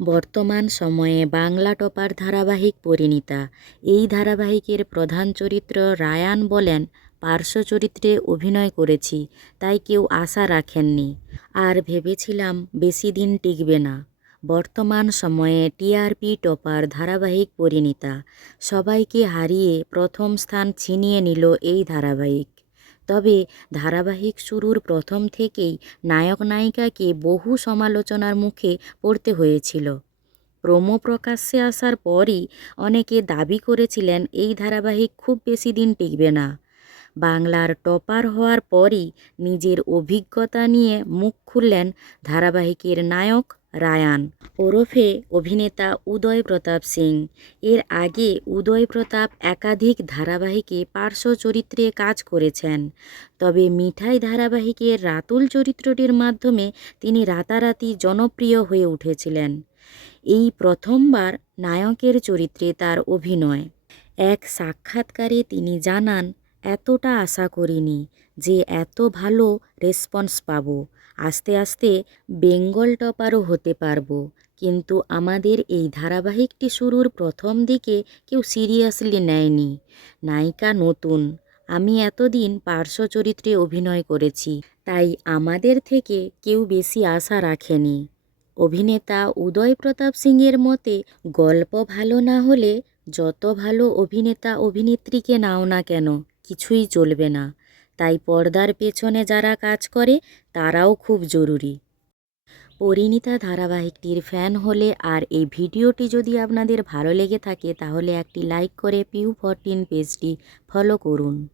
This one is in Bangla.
বর্তমান সময়ে বাংলা টপার ধারাবাহিক পরিণীতা। এই ধারাবাহিকের প্রধান চরিত্র রায়ান বলেন, পার্শ্ব চরিত্রে অভিনয় করেছি, তাই কেউ আশা রাখেননি। আর ভেবেছিলাম বেশি দিন টিকবে না। বর্তমান সময়ে টিআরপি টপার ধারাবাহিক পরিণীতা। সবাইকে হারিয়ে প্রথম স্থান ছিনিয়ে নিল এই ধারাবাহিক। তবে ধারাবাহিক শুরুর প্রথম থেকেই নায়ক নায়িকাকে বহু সমালোচনার মুখে পড়তে হয়েছিল। প্রোমো প্রকাশ্যে আসার পরই অনেকে দাবি করেছিলেন, এই ধারাবাহিক খুব বেশি দিন টিকবে না। বাংলার টপার হওয়ার পরই নিজের অভিজ্ঞতা নিয়ে মুখ খুললেন ধারাবাহিকের নায়ক রায়ান। ওরফে অভিনেতা উদয় প্রতাপ সিং। এর আগে উদয় প্রতাপ একাধিক ধারাবাহিকে পার্শ্ব চরিত্রে কাজ করেছেন। তবে মিঠাই ধারাবাহিকের রাতুল চরিত্রটির মাধ্যমে তিনি রাতারাতি জনপ্রিয় হয়ে উঠেছিলেন। এই প্রথমবার নায়কের চরিত্রে তার অভিনয়। এক সাক্ষাৎকারে তিনি জানান, এতটা আশা করিনি যে এত ভালো রেসপন্স পাবো। আস্তে আস্তে বেঙ্গল টপারও হতে পারব। কিন্তু আমাদের এই ধারাবাহিকটি শুরুর প্রথম দিকে কেউ সিরিয়াসলি নেয়নি। নায়িকা নতুন। আমি এতদিন পার্শ্ব চরিত্রে অভিনয় করেছি, তাই আমাদের থেকে কেউ বেশি আশা রাখেনি। অভিনেতা উদয় প্রতাপ সিংয়ের মতে, গল্প ভালো না হলে যত ভালো অভিনেতা অভিনেত্রীকে নাও না কেন, কিছুই চলবে না। তাই পর্দার পেছনে যারা কাজ করে, তারাও খুব জরুরি। পরিণীতা ধারাবাহিকটির ফ্যান হলে আর এই ভিডিওটি যদি আপনাদের ভালো লেগে থাকে, তাহলে একটি লাইক করে পিউ ফরটিন পেজটি ফলো করুন।